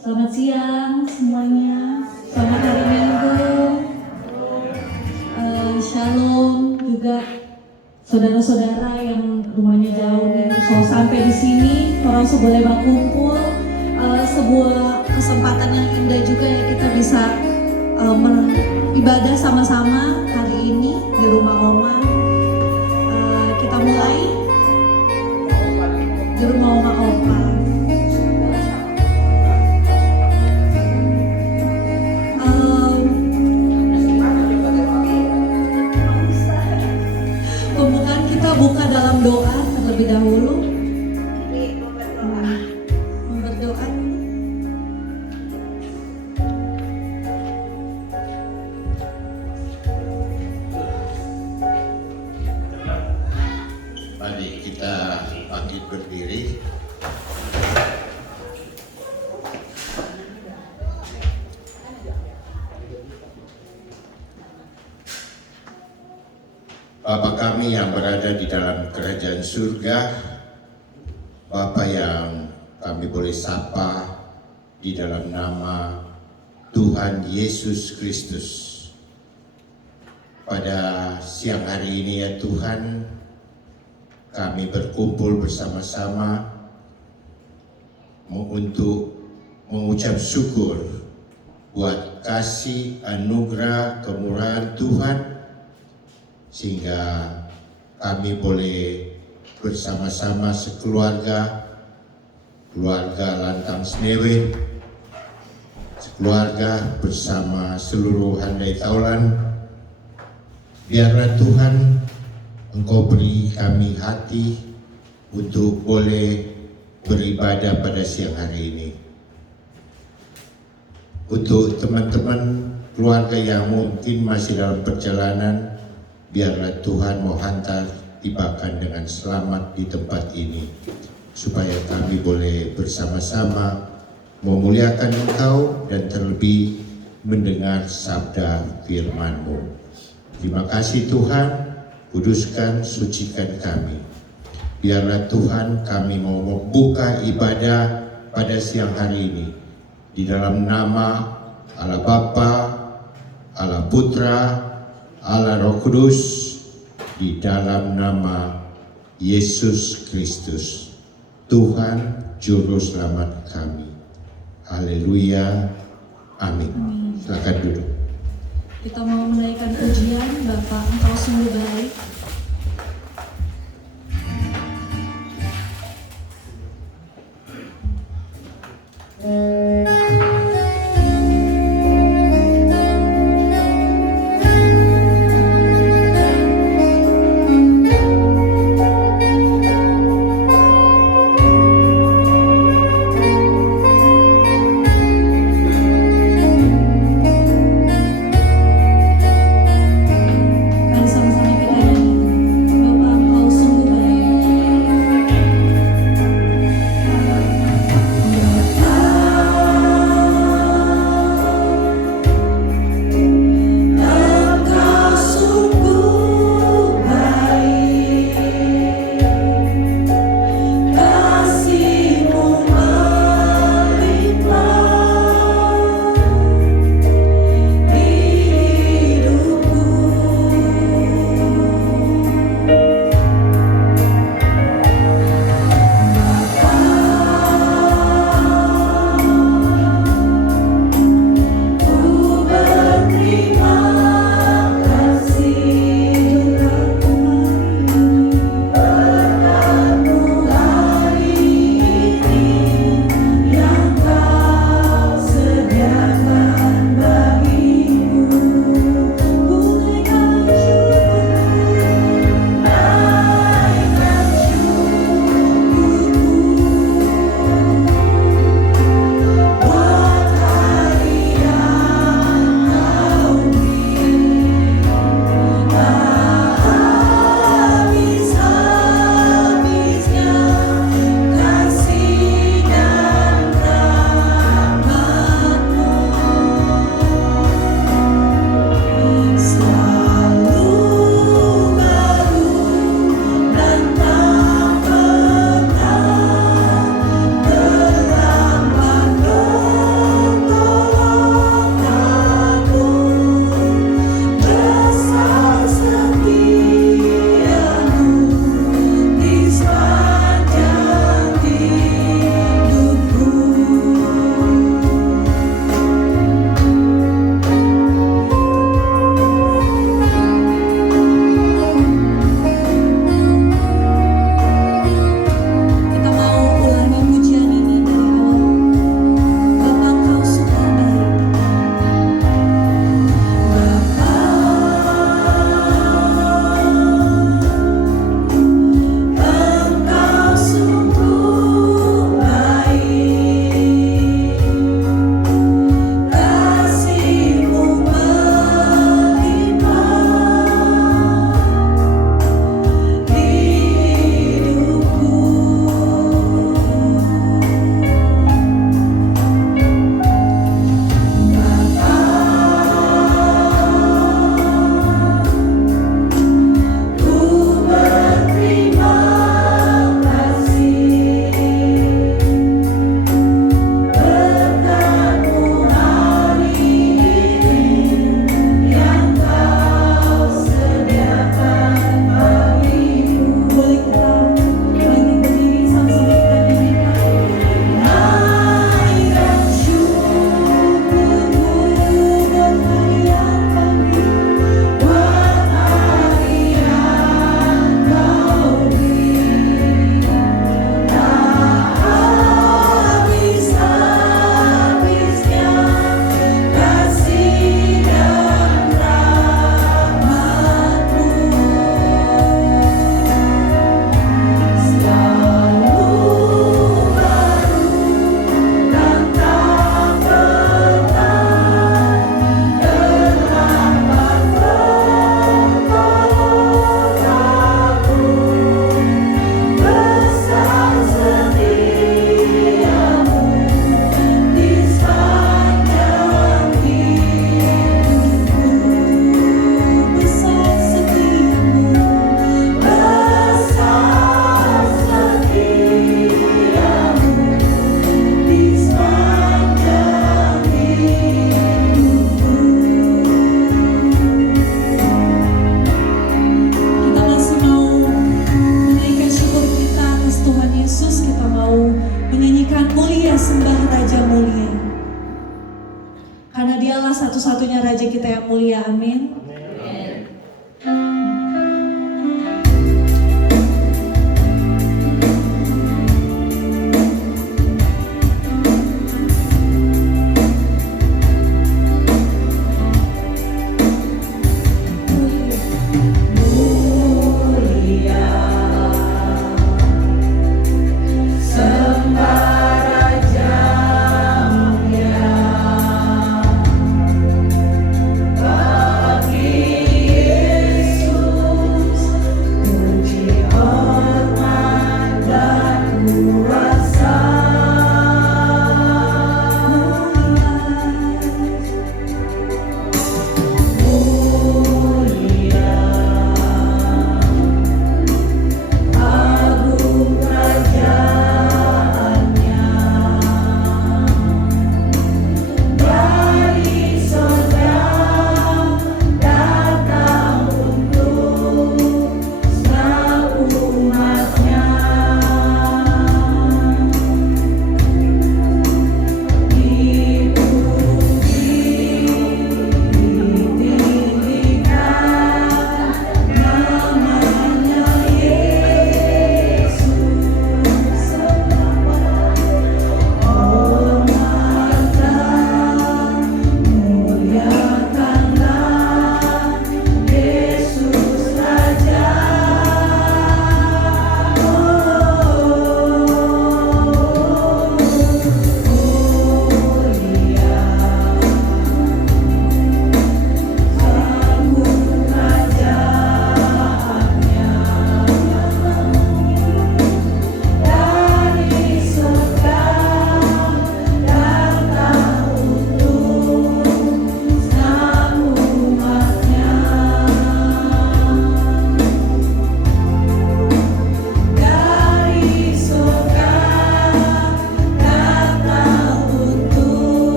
Selamat siang semuanya. Selamat hari Minggu. Shalom juga saudara-saudara yang rumahnya jauh nih. So sampai di sini orang boleh berkumpul. Sebuah kesempatan yang indah juga ya kita bisa ibadah sama-sama hari ini di rumah Oma. Kita mulai di rumah Oma Opa. Pembukaan kita buka dalam doa terlebih dahulu. Berdoa. Mari kita bangkit berdiri. Bapa kami yang berada di dalam kerajaan surga, Bapa yang kami boleh sapa di dalam nama Tuhan Yesus Kristus. Pada siang hari ini ya Tuhan, kami berkumpul bersama-sama untuk mengucap syukur buat kasih anugerah kemurahan Tuhan, sehingga kami boleh bersama-sama sekeluarga, keluarga Lantang Senewe, sekeluarga bersama seluruh handai taulan. Biarlah Tuhan Engkau beri kami hati untuk boleh beribadah pada siang hari ini. Untuk teman-teman keluarga yang mungkin masih dalam perjalanan, biarlah Tuhan mau hantar tibakan dengan selamat di tempat ini, supaya kami boleh bersama-sama memuliakan Engkau dan terlebih mendengar sabda firman-Mu. Terima kasih Tuhan. Kuduskan, sucikan kami. Biarlah Tuhan kami mau membuka ibadah pada siang hari ini di dalam nama Allah Bapa, Allah Putra, Allah Roh Kudus, di dalam nama Yesus Kristus, Tuhan Juru Selamat kami. Haleluya, amin. Silakan duduk. Kita mau menaikkan pujian, Bapak Engkau sungguh baik. mulia, sembah Raja mulia. Karena dialah satu-satunya Raja kita yang mulia, amin.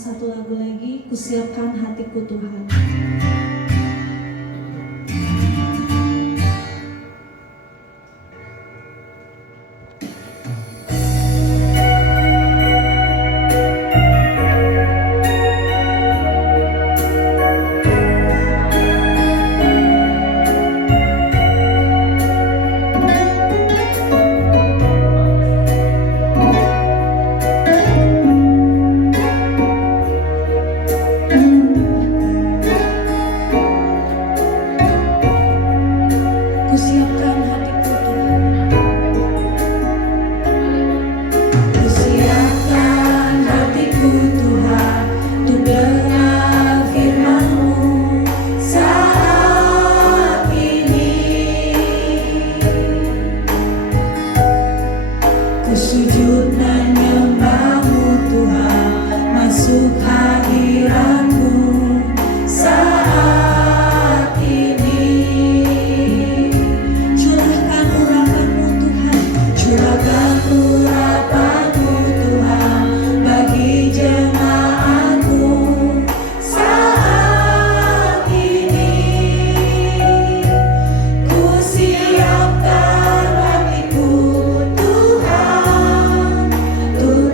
Satu lagu lagi, Kusiapkan Hatiku Tuhan. Kusiapkan hatiku Tuhan. Kusiapkan hatiku Tuhan untuk dengar firman-Mu saat ini. Ku sujud dan nyembah-Mu Tuhan, masuk hadirat-Mu saat ini. Curahkan urapan-Mu Tuhan, curahkan urapan-Mu Tuhan bagi jemaat-Mu saat ini. Ku siapkan hatiku Tuhan untuk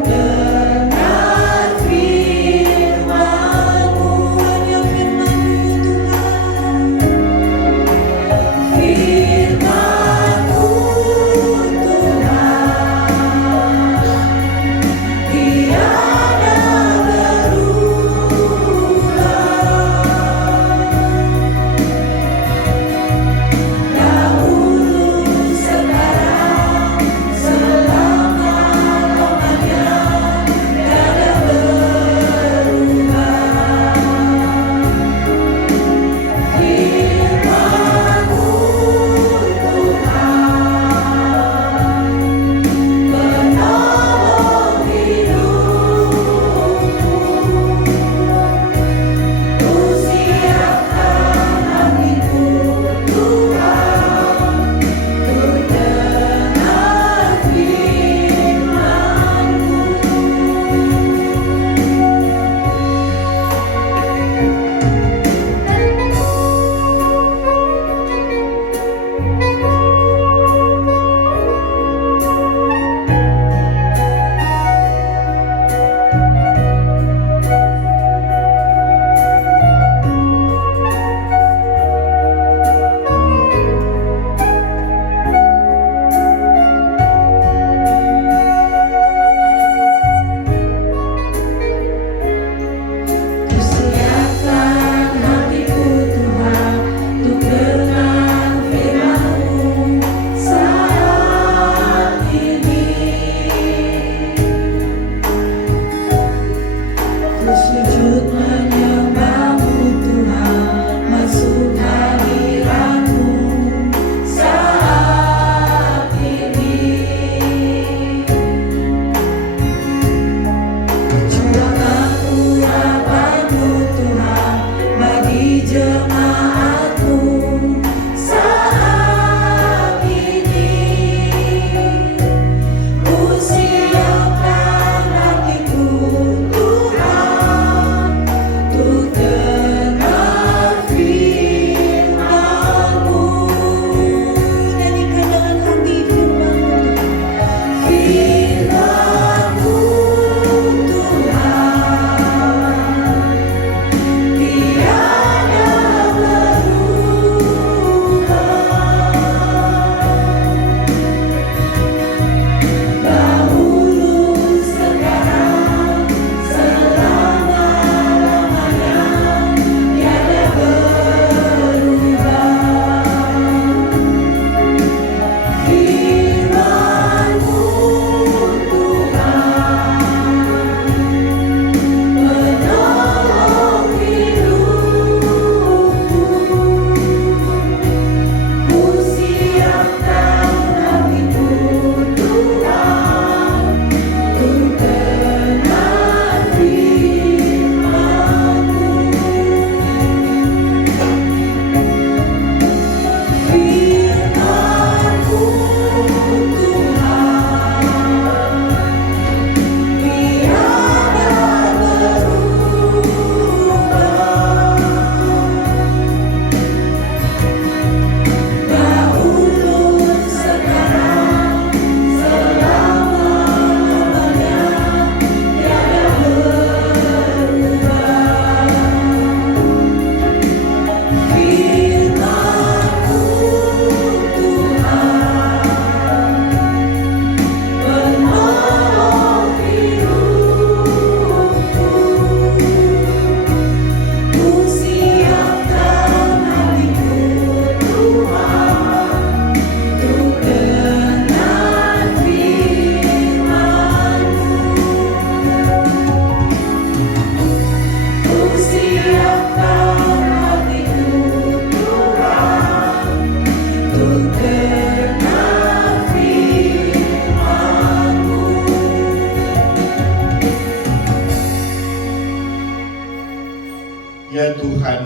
Tuhan,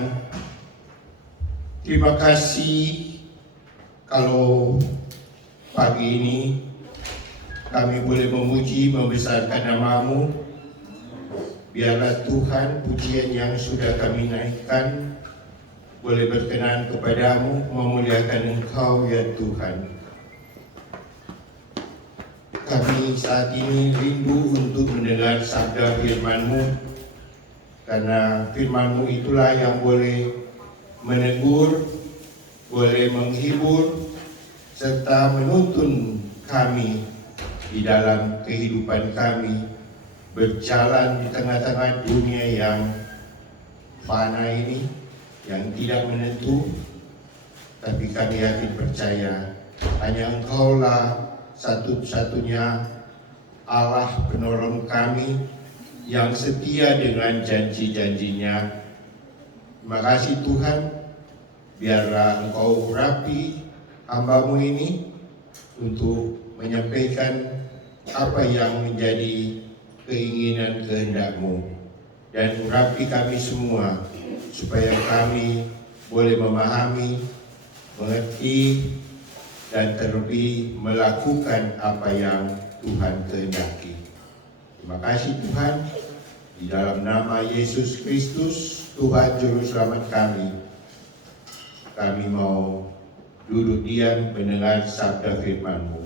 terima kasih kalau pagi ini kami boleh memuji, membesarkan nama-Mu. Biarlah Tuhan pujian yang sudah kami naikkan boleh berkenan kepadamu, memuliakan Engkau ya Tuhan. Kami saat ini rindu untuk mendengar sabda firman-Mu, karena firman-Mu itulah yang boleh menegur, boleh menghibur, serta menuntun kami di dalam kehidupan kami berjalan di tengah-tengah dunia yang fana ini, yang tidak menentu. Tapi kami yakin percaya hanya Engkaulah satu-satunya Allah penolong kami yang setia dengan janji-janjinya. Terima kasih Tuhan, biarlah Engkau urapi hamba-Mu ini untuk menyampaikan apa yang menjadi keinginan kehendak-Mu, dan urapi kami semua supaya kami boleh memahami, mengerti, dan terlebih melakukan apa yang Tuhan kehendaki. Terima kasih Tuhan, di dalam nama Yesus Kristus, Tuhan Juru Selamat kami mau duduk diam mendengar sabda firman-Mu.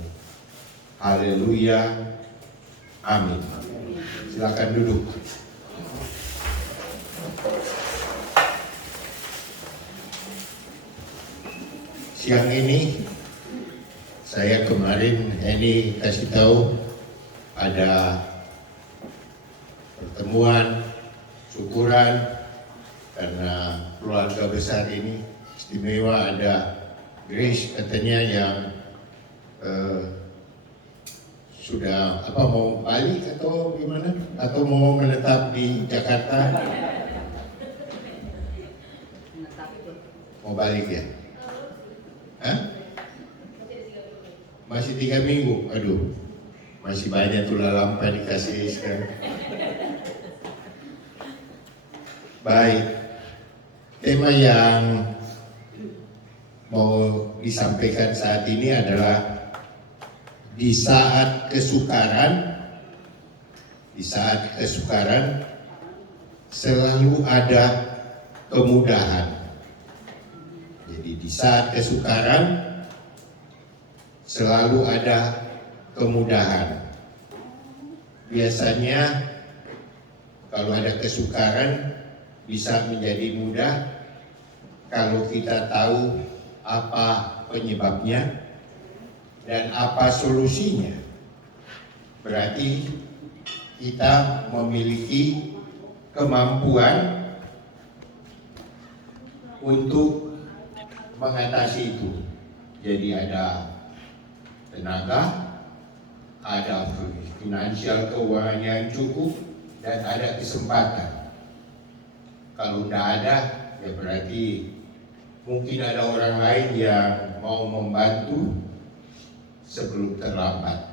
Haleluya, amin. Silakan duduk. Siang ini saya kemarin ini kasih tahu ada pertemuan syukuran karena keluarga besar ini istimewa, ada Grace katanya yang sudah mau balik atau gimana? Atau mau menetap di Jakarta? Mau balik ya? Hah? Masih 3 minggu? Aduh, masih banyak tulah lampa dikasih sekarang. Baik, tema yang mau disampaikan saat ini adalah di saat kesukaran selalu ada kemudahan. Jadi di saat kesukaran selalu ada kemudahan. Biasanya kalau ada kesukaran bisa menjadi mudah kalau kita tahu apa penyebabnya dan apa solusinya. Berarti kita memiliki kemampuan untuk mengatasi itu. Jadi ada tenaga, ada finansial keuangan yang cukup, dan ada kesempatan. Kalau tidak ada, ya berarti mungkin ada orang lain yang mau membantu sebelum terlambat.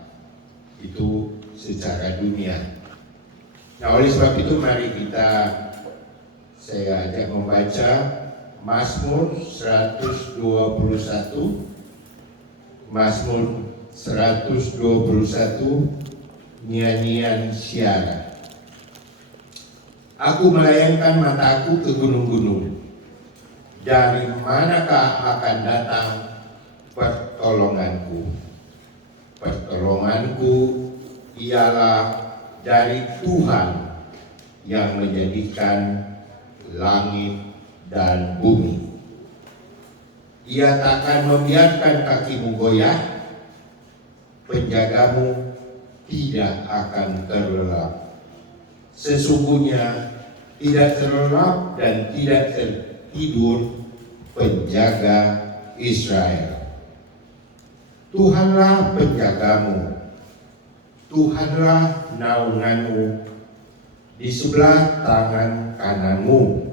Itu secara dunia. Nah, oleh sebab itu mari saya ajak membaca Mazmur 121, Mazmur 121, nyanyian Syara. Aku melayangkan mataku ke gunung-gunung. Dari manakah akan datang pertolonganku? Pertolonganku ialah dari Tuhan yang menjadikan langit dan bumi. Ia takkan membiarkan kakimu goyah, penjagamu tidak akan terlelap. Sesungguhnya tidak terlelap dan tidak tertidur penjaga Israel. Tuhanlah penjagamu, Tuhanlah naunganmu di sebelah tangan kananmu.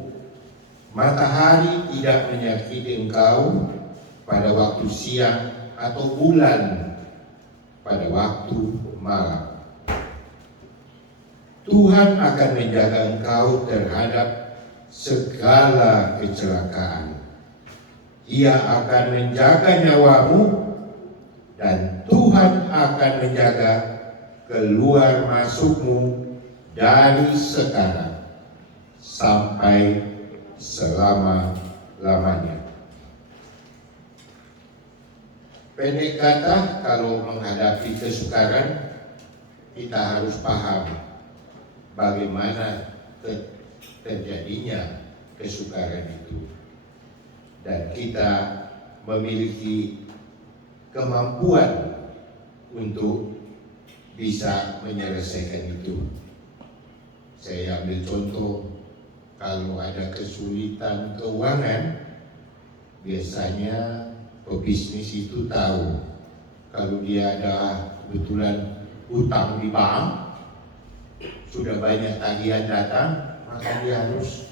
Matahari tidak menyakiti engkau pada waktu siang atau bulan pada waktu malam. Tuhan akan menjaga engkau terhadap segala kecelakaan. Ia akan menjaga nyawamu dan Tuhan akan menjaga keluar masukmu dari sekarang sampai selama-lamanya. Pendek kata, kalau menghadapi kesukaran, kita harus paham bagaimana terjadinya kesukaran itu. Dan kita memiliki kemampuan untuk bisa menyelesaikan itu. Saya ambil contoh, kalau ada kesulitan keuangan, biasanya pebisnis itu tahu kalau dia ada kebetulan hutang di bank, sudah banyak tagihan datang, maka dia harus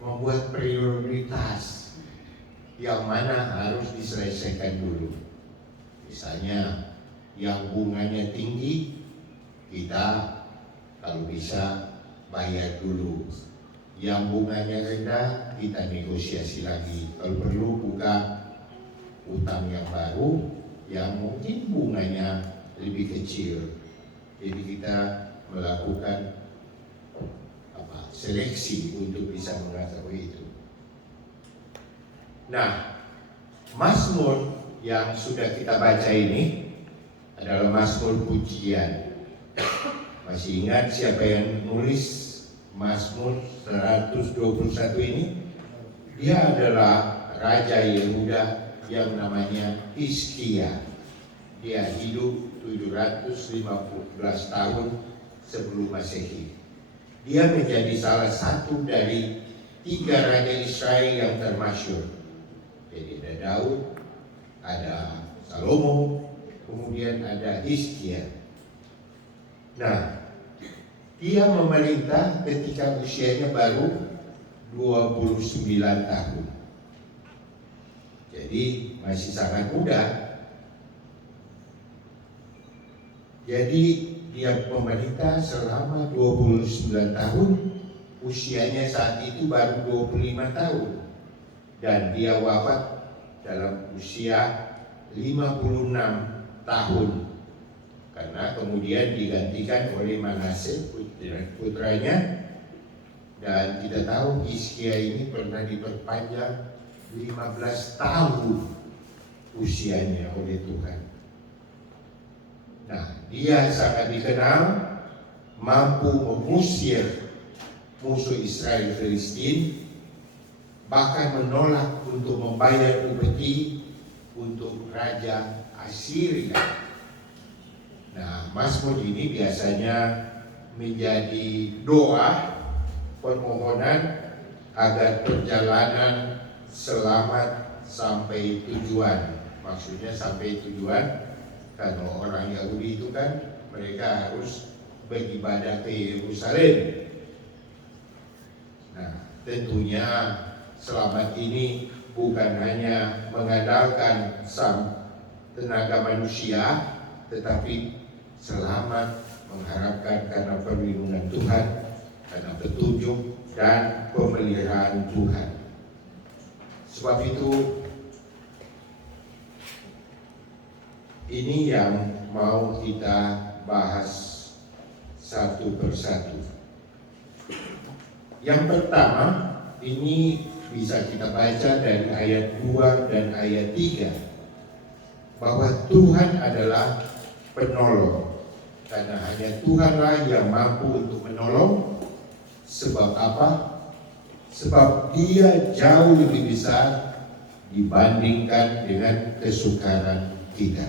membuat prioritas yang mana harus diselesaikan dulu. Misalnya yang bunganya tinggi, kita kalau bisa bayar dulu. Yang bunganya rendah, kita negosiasi lagi. Kalau perlu buka utang yang baru yang mungkin bunganya lebih kecil. Jadi kita melakukan seleksi untuk bisa mengetahui itu. Nah, Mazmur yang sudah kita baca ini adalah Mazmur pujian. Masih ingat siapa yang nulis Mazmur 121 ini? Dia adalah Raja Yehuda yang namanya Hizkia. Dia hidup 715 tahun sebelum Masehi. Dia menjadi salah satu dari 3 raja Israel yang termasyhur. Jadi ada Daud, ada Salomo, kemudian ada Hizkia. Nah, dia memerintah ketika usianya baru 29 tahun. Jadi masih sangat muda. Jadi dia pemerintah selama 29 tahun, usianya saat itu baru 25 tahun. Dan dia wafat dalam usia 56 tahun. Karena kemudian digantikan oleh Manase putranya. Dan kita tahu Hizkia ini pernah diperpanjang 15 tahun usianya oleh Tuhan. Nah, dia sangat dikenal mampu mengusir musuh Israel Filistin, bahkan menolak untuk membayar upeti untuk Raja Assyria. Nah, Mazmur ini biasanya menjadi doa permohonan agar perjalanan selamat sampai tujuan. Maksudnya sampai tujuan, kalau orang Yahudi itu kan mereka harus beribadah ke Yerusalem. Nah, tentunya selamat ini bukan hanya mengandalkan sang tenaga manusia, tetapi selamat mengharapkan karena perlindungan Tuhan, karena petunjuk dan pemeliharaan Tuhan. Sebab itu ini yang mau kita bahas satu persatu. Yang pertama, ini bisa kita baca dari ayat 2 dan ayat 3, bahwa Tuhan adalah penolong. Karena hanya Tuhanlah yang mampu untuk menolong. Sebab apa? Sebab Dia jauh lebih besar dibandingkan dengan kesukaran kita.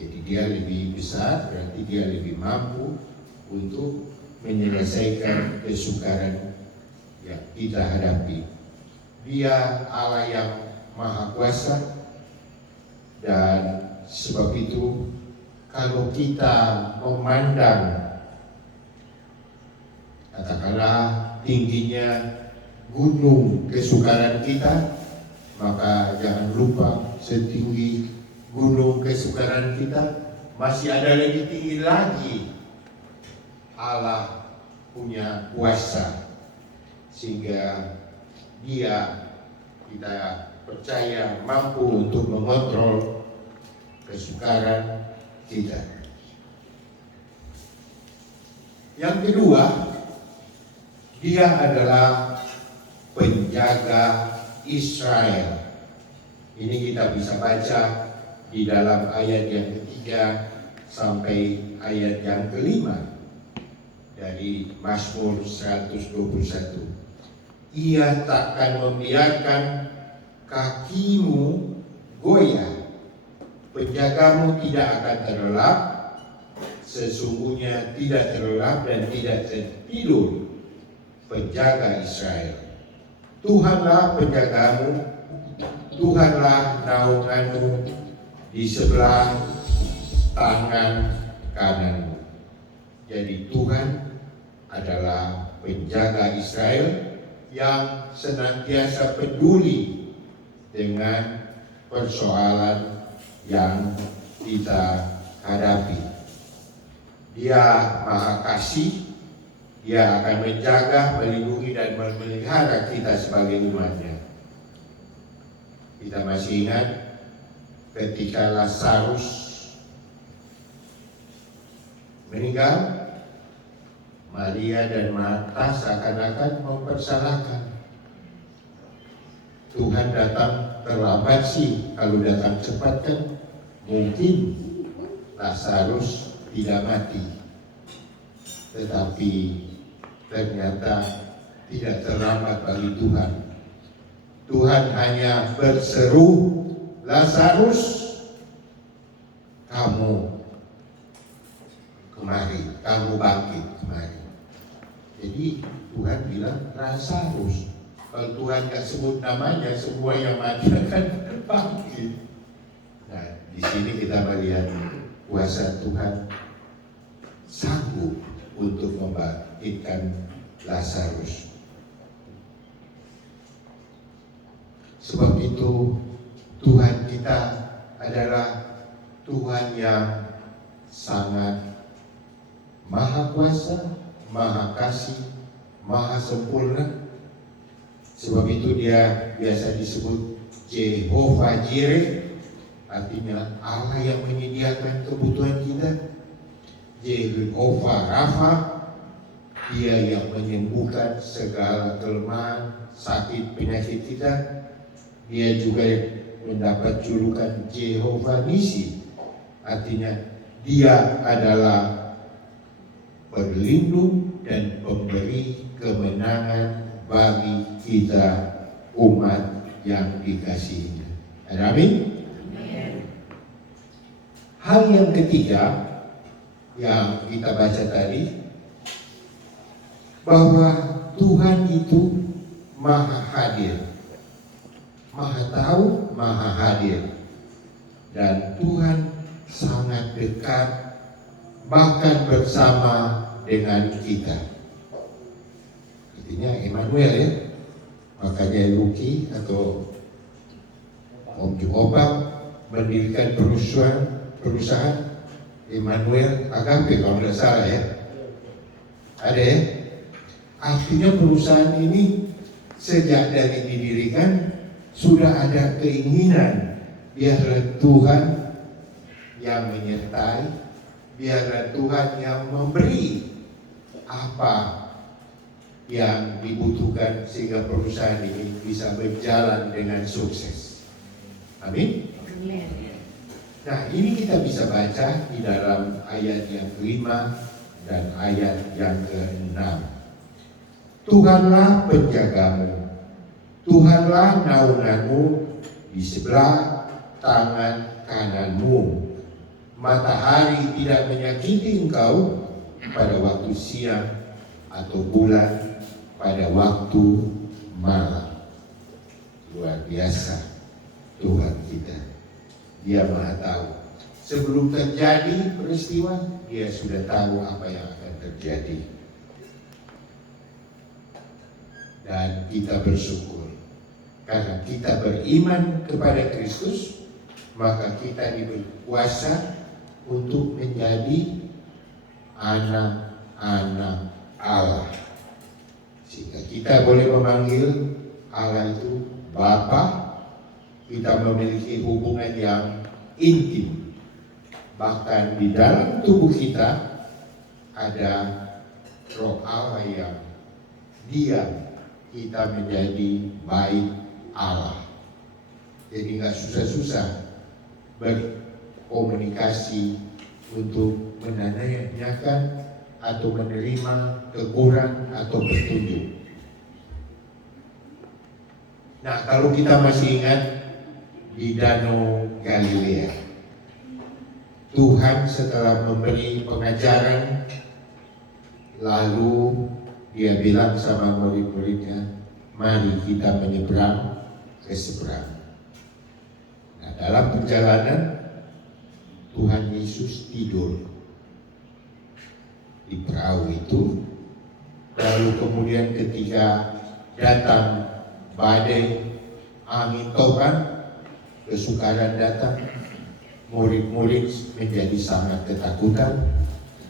Jadi Dia lebih besar, berarti Dia lebih mampu untuk menyelesaikan kesukaran yang kita hadapi. Dia Allah yang Maha Kuasa, dan sebab itu kalau kita memandang katakanlah tingginya gunung kesukaran kita, maka jangan lupa setinggi gunung kesukaran kita masih ada lebih tinggi lagi Allah punya kuasa. sehingga Dia, kita percaya, mampu untuk mengontrol kesukaran kita. Yang kedua, Dia adalah penjaga Israel. Ini kita bisa baca di dalam ayat yang ketiga sampai ayat yang kelima dari Mazmur 121. Ia takkan membiarkan kakimu goyah, penjagamu tidak akan terlelap, sesungguhnya tidak terlelap dan tidak tertidur penjaga Israel. Tuhanlah penjagamu, Tuhanlah naunganmu di sebelah tangan kananmu. Jadi Tuhan adalah penjaga Israel yang senantiasa peduli dengan persoalan yang kita hadapi. Dia Maha Kasih, Dia akan menjaga, melindungi dan memelihara kita sebagai umat-Nya. Kita masih ingat ketika Lazarus meninggal, Maria dan Marta seakan-akan mempersalahkan. Tuhan datang terlambat sih, kalau datang cepat kan mungkin Lazarus tidak mati. Tetapi ternyata tidak terlambat bagi Tuhan. Tuhan hanya berseru, Lazarus, kamu kemari, kamu bangkit kemari. Jadi Tuhan bilang Lazarus. Kalau Tuhan gak sebut namanya, semua yang mati akan bangkit. Nah, di sini kita melihat kuasa Tuhan sanggup untuk membangkitkan Lazarus. Sebab itu Tuhan kita adalah Tuhan yang sangat Maha Kuasa, Maha Kasih, Maha Sempurna. Sebab itu Dia biasa disebut Jehovah Jireh, artinya Allah yang menyediakan kebutuhan kita. Jehovah Rafa, Dia yang menyembuhkan segala kelemahan, sakit, penyakit kita. Dia juga mendapat julukan Jehovah Nisi, artinya Dia adalah berlindung dan pemberi kemenangan bagi kita umat yang dikasihi. Amin. Hal yang ketiga yang kita baca tadi, bahwa Tuhan itu Maha Hadir, Maha tahu, Maha hadir, dan Tuhan sangat dekat, bahkan bersama dengan kita. Artinya Emmanuel ya. Makanya Luki atau Om Jumobang mendirikan perusahaan Emmanuel Agape kalau tidak salah ya. Ada ya. Artinya perusahaan ini sejak dari didirikan sudah ada keinginan biarlah Tuhan yang menyertai, biarlah Tuhan yang memberi apa yang dibutuhkan sehingga perusahaan ini bisa berjalan dengan sukses. Amin. Nah, ini kita bisa baca di dalam ayat yang kelima dan ayat yang keenam. Tuhanlah penjagamu, Tuhanlah naunganmu di sebelah tangan kananmu. Matahari tidak menyakiti engkau pada waktu siang atau bulan pada waktu malam. Luar biasa Tuhan kita. Dia Maha tahu. Sebelum terjadi peristiwa, Dia sudah tahu apa yang akan terjadi. Dan kita bersyukur karena kita beriman kepada Kristus, maka kita diberi kuasa untuk menjadi anak-anak Allah. Sehingga kita boleh memanggil Allah itu Bapa. Kita memiliki hubungan yang intim. Bahkan di dalam tubuh kita ada Roh Allah yang diam, kita menjadi baik Allah. Jadi nggak susah-susah berkomunikasi untuk menanyakan atau menerima teguran atau petunjuk. Nah, kalau kita masih ingat di Danau Galilea, Tuhan setelah memberi pengajaran, lalu dia bilang sama murid-muridnya, mari kita menyeberang ke seberang. Nah, dalam perjalanan Tuhan Yesus tidur di perahu itu, lalu kemudian ketika datang badai, angin topan, kesukaran datang, murid-murid menjadi sangat ketakutan,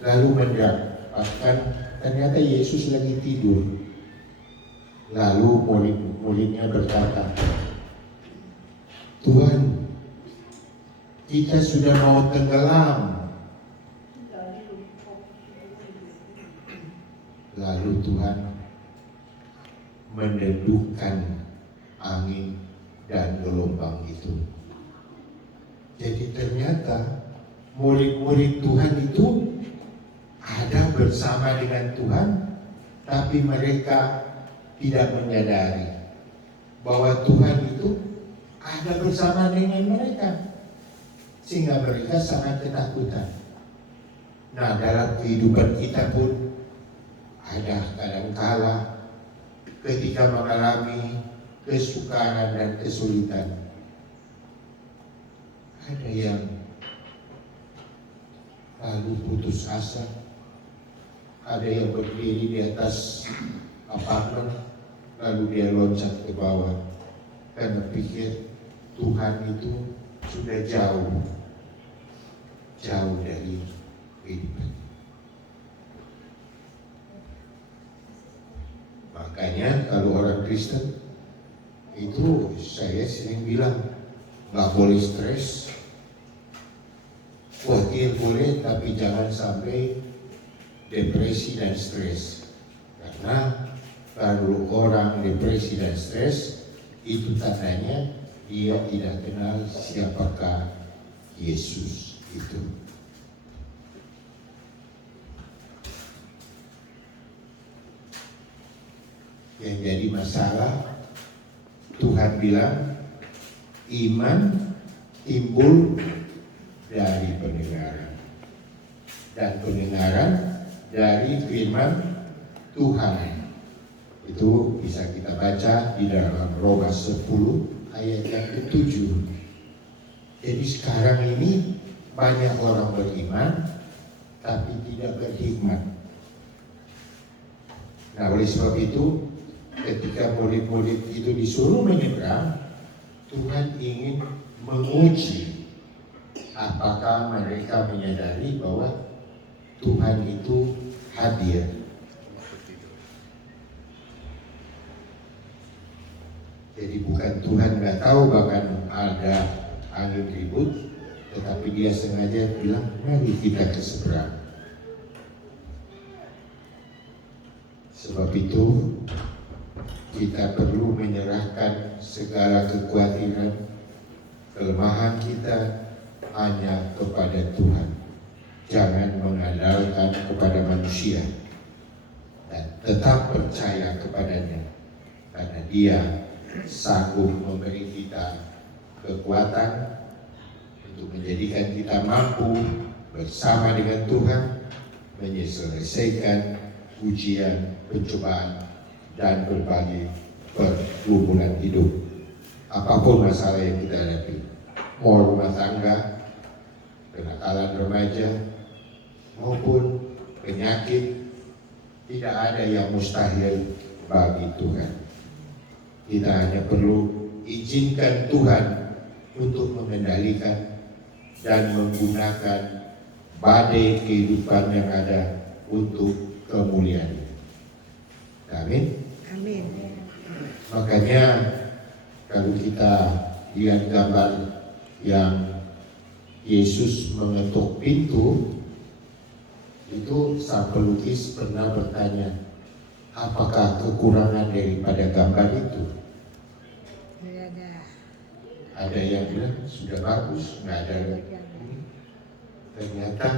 lalu mendapatkan ternyata Yesus lagi tidur. Lalu murid-muridnya berkata, Tuhan, kita sudah mau tenggelam. Lalu Tuhan menedukkan angin dan gelombang itu. Jadi ternyata murid-murid Tuhan itu ada bersama dengan Tuhan, tapi mereka tidak menyadari bahwa Tuhan itu ada bersama dengan mereka, sehingga mereka sangat ketakutan. Nah, dalam kehidupan kita pun ada kadangkala ketika mengalami kesukaran dan kesulitan, ada yang lalu putus asa, ada yang berdiri di atas apartemen lalu dia loncat ke bawah karena pikir Tuhan itu sudah jauh dari kehidupan. Makanya kalau orang Kristen itu saya sering bilang nggak boleh stres. Khawatir boleh, tapi jangan sampai depresi dan stres. Karena kalau orang depresi dan stres, itu tandanya dia tidak kenal siapakah Yesus itu. Yang jadi masalah, Tuhan bilang iman timbul dari pendengaran, dan pendengaran dari firman Tuhan. Itu bisa kita baca di dalam Roma 10 ayat yang ke-7. Jadi sekarang ini banyak orang beriman tapi tidak berhikmat. Nah, oleh sebab itu ketika murid-murid itu disuruh menyeberang, Tuhan ingin menguji apakah mereka menyadari bahwa Tuhan itu hadir. Jadi bukan Tuhan nggak tahu bahkan ada angin ribut, tetapi dia sengaja bilang, mari kita ke seberang. Sebab itu kita perlu menyerahkan segala kekhawatiran, kelemahan kita hanya kepada Tuhan. Jangan mengandalkan kepada manusia, dan tetap percaya kepadanya, karena Dia sanggup memberi kita kekuatan untuk menjadikan kita mampu bersama dengan Tuhan menyelesaikan ujian, pencobaan, dan berbagai pergumulan hidup. Apapun masalah yang kita hadapi, mau rumah tangga, kenakalan remaja, maupun penyakit, tidak ada yang mustahil bagi Tuhan. Kita hanya perlu izinkan Tuhan untuk mengendalikan dan menggunakan badai kehidupan yang ada untuk kemuliaan. Amin. Amin. Makanya kalau kita lihat gambar yang Yesus mengetuk pintu, itu sang pelukis pernah bertanya, apakah kekurangan daripada gambar itu? Tidak ada. Ada yang bilang sudah bagus, nggak ada. Ternyata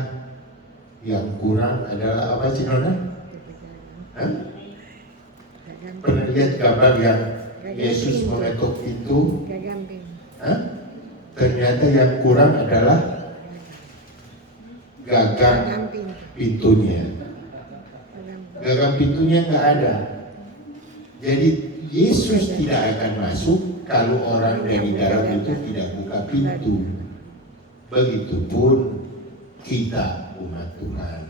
yang kurang adalah apa, Cinona? Hah? Pernah lihat gambar yang Yesus mengetuk pintu? Gagamping. Hah? Ternyata yang kurang adalah gagang pintunya. Gagang pintunya nggak ada. Jadi Yesus tidak akan masuk kalau orang dari dalam itu tidak buka pintu. Begitupun kita umat Tuhan.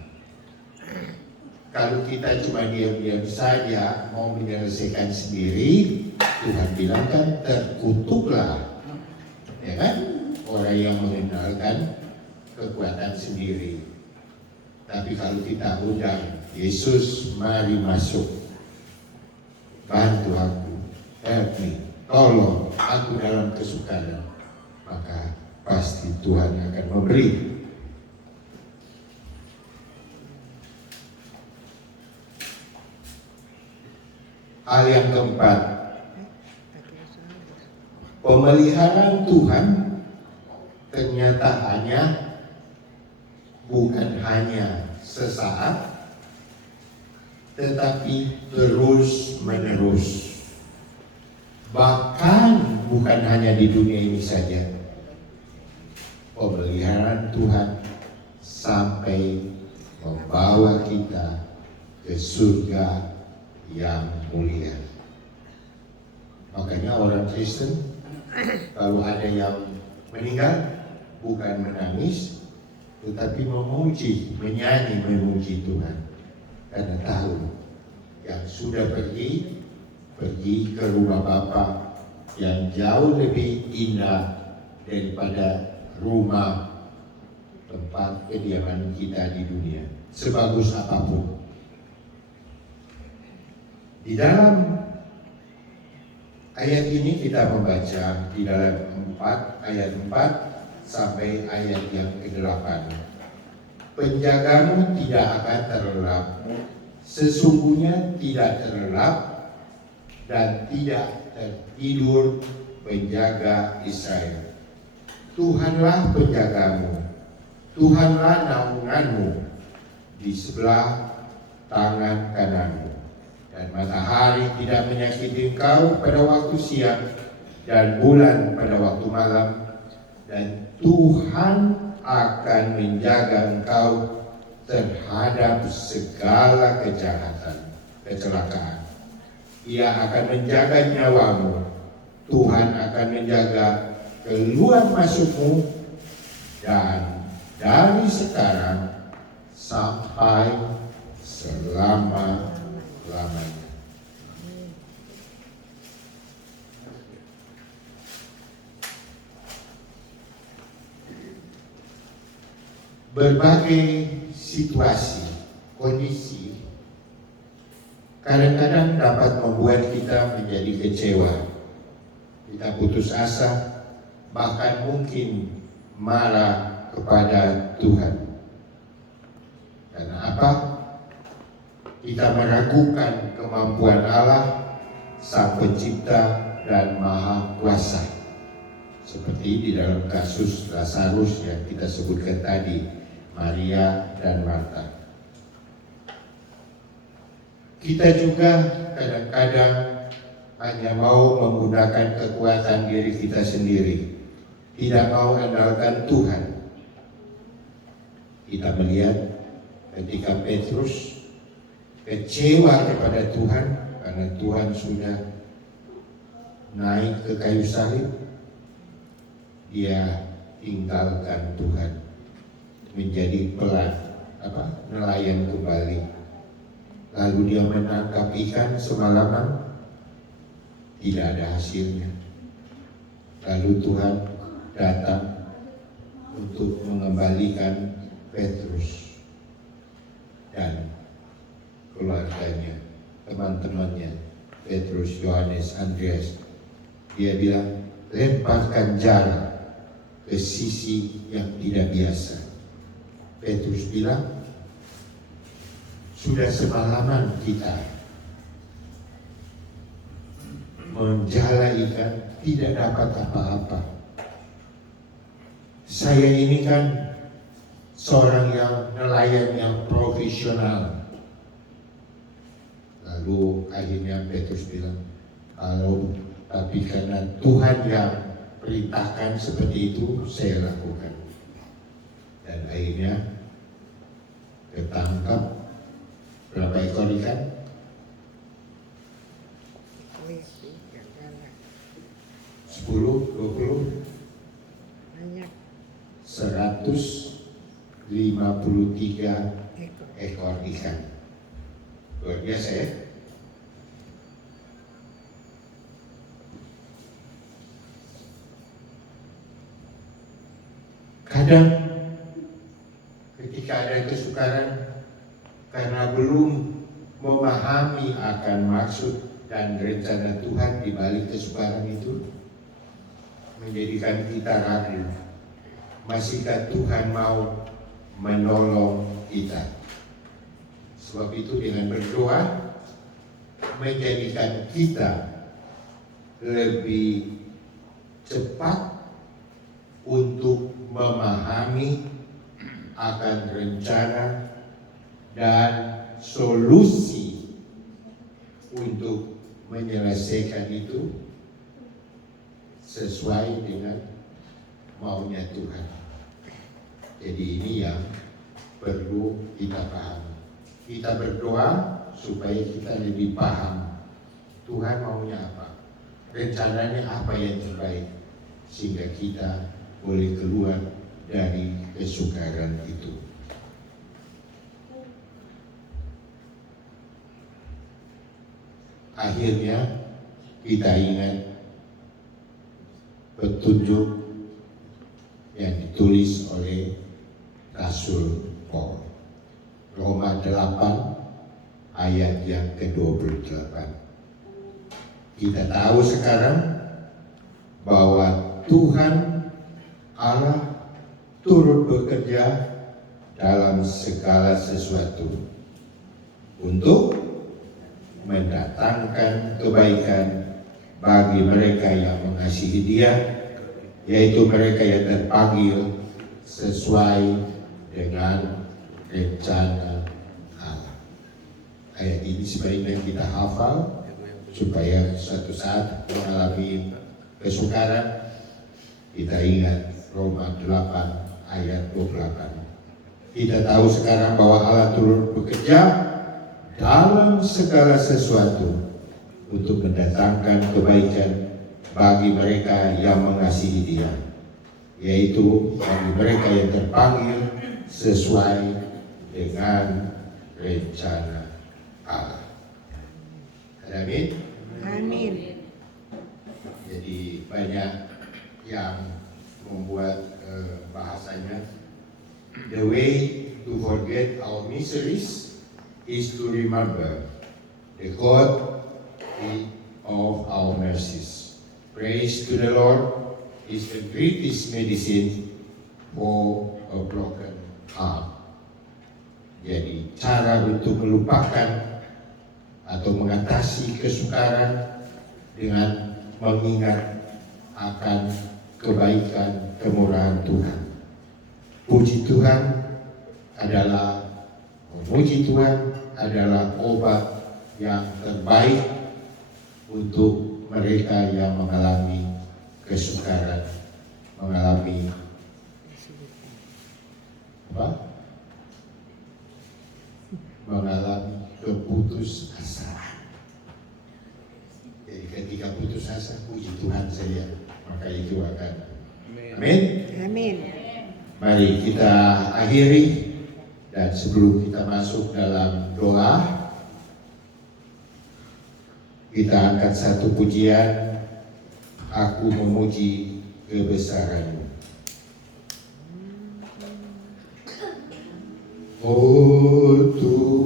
Kalau kita cuma diam-diam saja mau menyelesaikan sendiri, Tuhan bilang kan terkutuklah, ya kan? Orang yang mengenalkan kekuatan sendiri. Tapi kalau kita undang Yesus, mari masuk, bantu aku, help me, tolong aku dalam kesukaran, maka pasti Tuhan akan memberi. Hal yang keempat, pemeliharaan Tuhan ternyata bukan hanya sesaat, tetapi terus menerus. Bahkan bukan hanya di dunia ini saja. Pemeliharaan Tuhan sampai membawa kita ke surga yang mulia. Makanya orang Kristen kalau ada yang meninggal bukan menangis, tetapi memuji, menyanyi memuji Tuhan, karena tahu yang sudah pergi ke rumah Bapa yang jauh lebih indah daripada rumah tempat kediaman kita di dunia, sebagus apapun. Di dalam ayat ini kita membaca di dalam ayat 4 sampai ayat yang ke-8. Penjagamu tidak akan terlelap, sesungguhnya tidak terlelap dan tidak tertidur penjaga Israel. Tuhanlah penjagamu, Tuhanlah naunganmu di sebelah tangan kananmu. Dan matahari tidak menyakiti engkau pada waktu siang, dan bulan pada waktu malam. Dan Tuhan akan menjaga engkau terhadap segala kecelakaan. Ia akan menjaga nyawamu. Tuhan akan menjaga keluar masukmu, dan dari sekarang sampai selama-lamanya. Berbagai situasi, kondisi kadang-kadang dapat membuat kita menjadi kecewa, kita putus asa, bahkan mungkin marah kepada Tuhan. Karena apa? Kita meragukan kemampuan Allah, Sang Pencipta dan Maha Kuasa. Seperti di dalam kasus Lazarus yang kita sebutkan tadi, Maria dan Marta. Kita juga kadang-kadang hanya mau menggunakan kekuatan diri kita sendiri, tidak mau andalkan Tuhan. Kita melihat ketika Petrus kecewa kepada Tuhan karena Tuhan sudah naik ke kayu salib, dia tinggalkan Tuhan, menjadi nelayan kembali. Lalu dia menangkap ikan semalaman, tidak ada hasilnya. Lalu Tuhan datang untuk mengembalikan Petrus dan keluarganya, teman-temannya Petrus, Yohanes, Andreas. Dia bilang, lemparkan jala ke sisi yang tidak biasa. Petrus bilang, sudah semalaman kita menjala ikan, tidak dapat apa-apa. Saya ini kan seorang yang nelayan yang profesional. Lalu akhirnya Petrus bilang, tapi karena Tuhan yang perintahkan seperti itu, saya lakukan. Dan akhirnya ketangkap berapa ekor ikan? Wih, tiga galak. 10, 20, Banyak 153 ekor. ekor ikan. Luar biasa ya. Kadang ketika ada kesukaran karena belum memahami akan maksud dan rencana Tuhan di balik kesukaran itu, menjadikan kita ragu. Masihkah Tuhan mau menolong kita? Sebab itu dengan berdoa menjadikan kita lebih cepat untuk memahami akan rencana dan solusi untuk menyelesaikan itu sesuai dengan maunya Tuhan. Jadi ini yang perlu kita pahami. Kita berdoa supaya kita lebih paham Tuhan maunya apa, rencananya apa yang terbaik, sehingga kita boleh keluar dari kesukaran itu. Akhirnya kita ingat petunjuk yang ditulis oleh Rasul Paul, Roma 8 ayat yang ke-28. Kita tahu sekarang bahwa Tuhan Allah turut bekerja dalam segala sesuatu untuk mendatangkan kebaikan bagi mereka yang mengasihi Dia, yaitu mereka yang terpanggil sesuai dengan rencana Allah. Ayat ini sebaiknya kita hafal supaya suatu saat mengalami kesukaran kita ingat Roma 8 ayat 28. Kita tahu sekarang bahwa Allah turut bekerja dalam segala sesuatu untuk mendatangkan kebaikan bagi mereka yang mengasihi Dia, yaitu bagi mereka yang terpanggil sesuai dengan rencana Allah. Amin. Amin. Jadi banyak yang membuat bahasanya, the way to forget our miseries is to remember the God of our mercies. Praise to the Lord is the greatest medicine for a broken heart. Jadi cara untuk melupakan atau mengatasi kesukaran dengan mengingat akan kebaikan kemurahan Tuhan. Puji Tuhan adalah, memuji Tuhan adalah obat yang terbaik untuk mereka yang mengalami kesukaran, mengalami apa? Mengalami keputusasaan. Jadi ketika putus asa, puji Tuhan saja, maka itu akan. Amin. Amin. Mari kita akhiri, dan sebelum kita masuk dalam doa, kita angkat satu pujian, aku memuji kebesaran-Mu. Oh Tuhanku,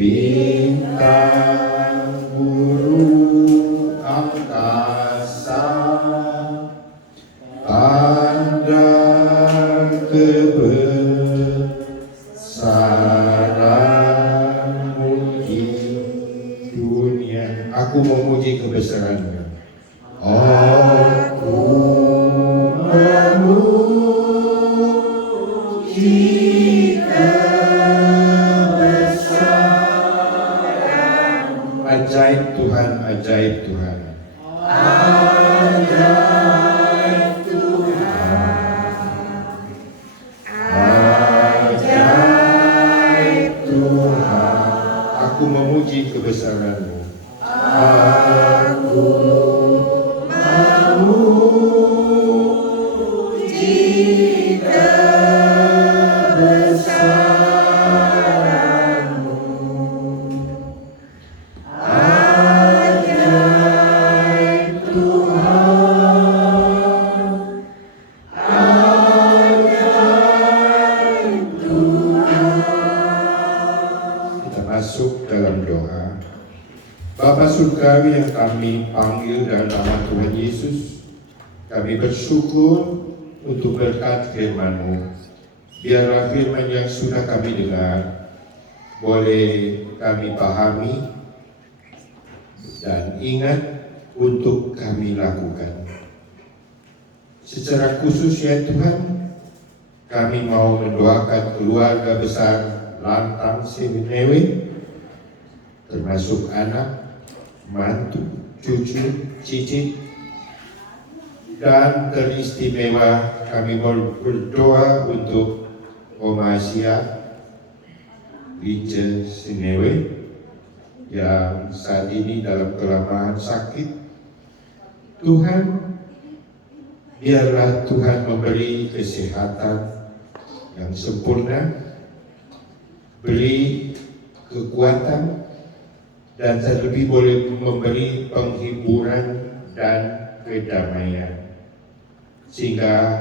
bintang guru angkasa, tanda kebesaran-Mu di dunia. Aku memuji kebesaran-Mu. Aku memuji kebesaran-Mu. Ajaib Tuhan, ajaib Tuhan. Ajaib Tuhan. Ajaib Tuhan. Aku memuji kebesaran-Mu. Aku memuji kebesaran-Mu. Ajaib Tuhan. Ajaib Tuhan. Kita masuk dalam doa. Bapa Surgawi yang kami panggil dalam nama Tuhan Yesus, kami bersyukur untuk berkat firman-Mu. Biarlah firman yang sudah kami dengar boleh kami pahami dan ingat untuk kami lakukan. Secara khusus ya Tuhan, kami mau mendoakan keluarga besar Lantang Semenewe, termasuk anak, mantu, cucu, cicit, dan teristimewa kami berdoa untuk Oma Asia Lice Semenewe yang saat ini dalam kelemahan sakit. Tuhan, biarlah Tuhan memberi kesehatan yang sempurna, beri kekuatan, dan terlebih boleh memberi penghiburan dan kedamaian, sehingga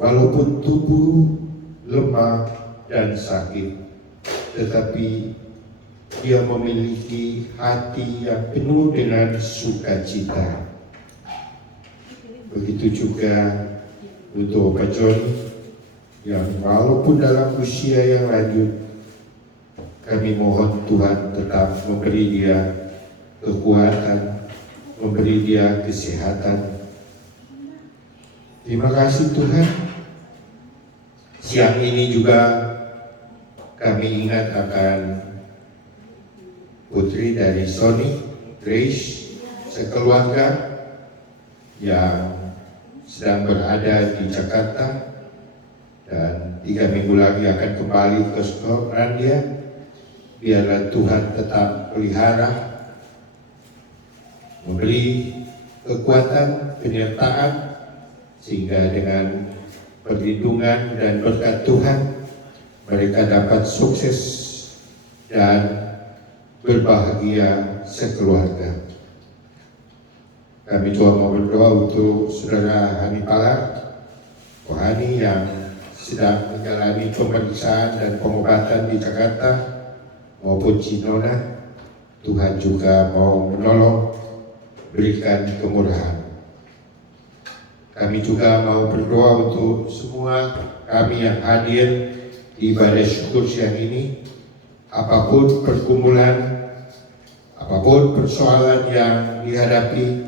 walaupun tubuh lemah dan sakit, tetapi dia memiliki hati yang penuh dengan sukacita. Begitu juga untuk Pak John yang walaupun dalam usia yang lanjut, kami mohon Tuhan tetap memberi dia kekuatan, memberi dia kesehatan. Terima kasih Tuhan. Siang ini juga kami ingat akan putri dari Sony, Grace, sekeluarga yang sedang berada di Jakarta dan 3 minggu lagi akan kembali ke Skotlandia. Biarlah Tuhan tetap pelihara, memberi kekuatan, penyertaan, sehingga dengan perlindungan dan berkat Tuhan mereka dapat sukses dan berbahagia sekeluarga. Kami juga mau berdoa untuk Saudara Hani Palar, Hani yang sedang menjalani pemeriksaan dan pengobatan di Jakarta maupun Cinona. Tuhan juga mau menolong, berikan kemurahan. Kami juga mau berdoa untuk semua kami yang hadir di ibadah syukur siang ini. Apapun pergumulan, apapun persoalan yang dihadapi,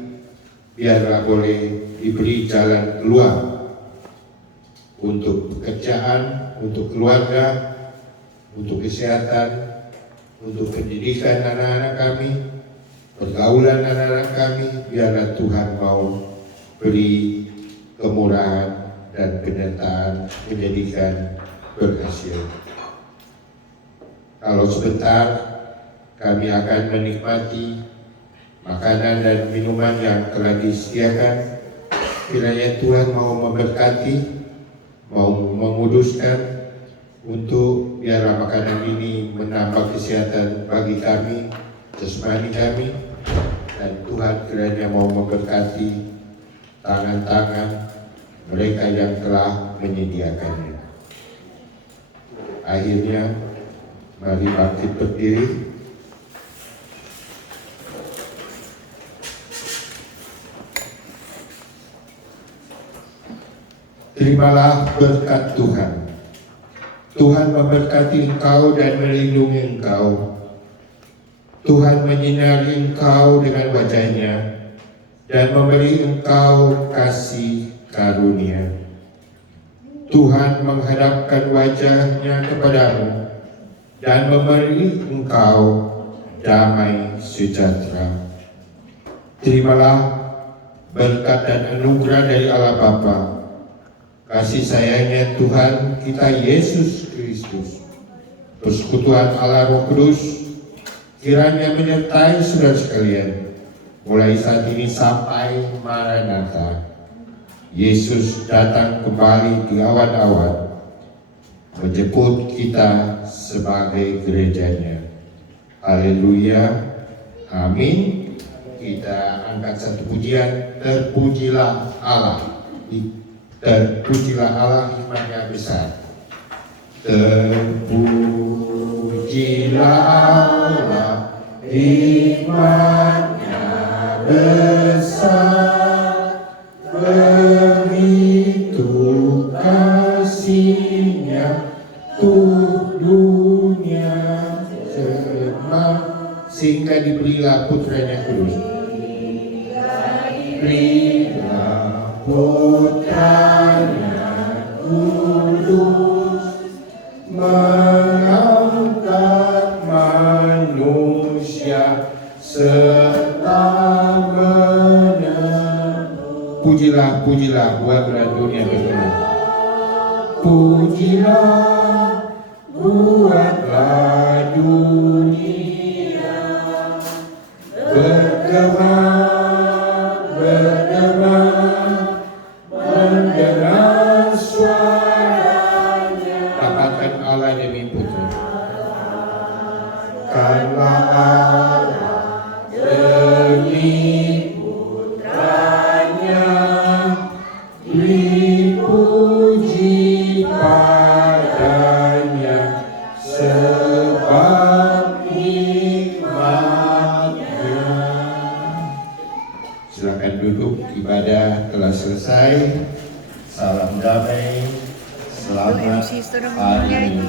biarlah boleh diberi jalan keluar untuk pekerjaan, untuk keluarga, untuk kesehatan, untuk pendidikan anak-anak kami, pergaulan anak-anak kami. Biarlah Tuhan mau beri kemurahan dan penyertaan menjadikan berhasil. Kalau sebentar kami akan menikmati makanan dan minuman yang telah disediakan, kiranya Tuhan mau memberkati, mau menguduskan, untuk biarlah makanan ini menambah kesehatan bagi kami, jasmani kami, dan Tuhan kiranya mau memberkati tangan-tangan mereka yang telah menyediakannya. Akhirnya, Mari bangkit berdiri. Terimalah berkat Tuhan. Tuhan memberkati engkau dan melindungi engkau. Tuhan menyinari engkau dengan wajah-Nya dan memberi engkau kasih karunia. Tuhan menghadapkan wajah-Nya kepadamu dan memberi engkau damai sejahtera. Terimalah berkat dan anugerah dari Allah Bapa, kasih sayangnya Tuhan kita Yesus Kristus, persekutuan Allah Roh Kudus, kiranya menyertai saudara sekalian, mulai saat ini sampai Maranatha. Yesus datang kembali di awan-awan, menjemput kita sebagai gerejanya. Haleluya, amin. Kita angkat satu pujian, terpujilah Allah. Terpujilah Allah, hikmatnya besar. Terpujilah Allah, hikmatnya besar. Begitu kasih-Nya untuk dunia semua, sehingga diberilah putranya kudus. Berilah putranya kudus, mengangkat manusia serta pujilah, pujilah, buatlah dunia bergerak. Pujilah, buatlah dunia bergerak, bergerak, mendengar suaranya. Dapatkan Allah demi putra. Karena Allah demi dipuji padanya sebab hikmatnya. Silakan duduk, ibadah telah selesai. Salam damai, selamat hari.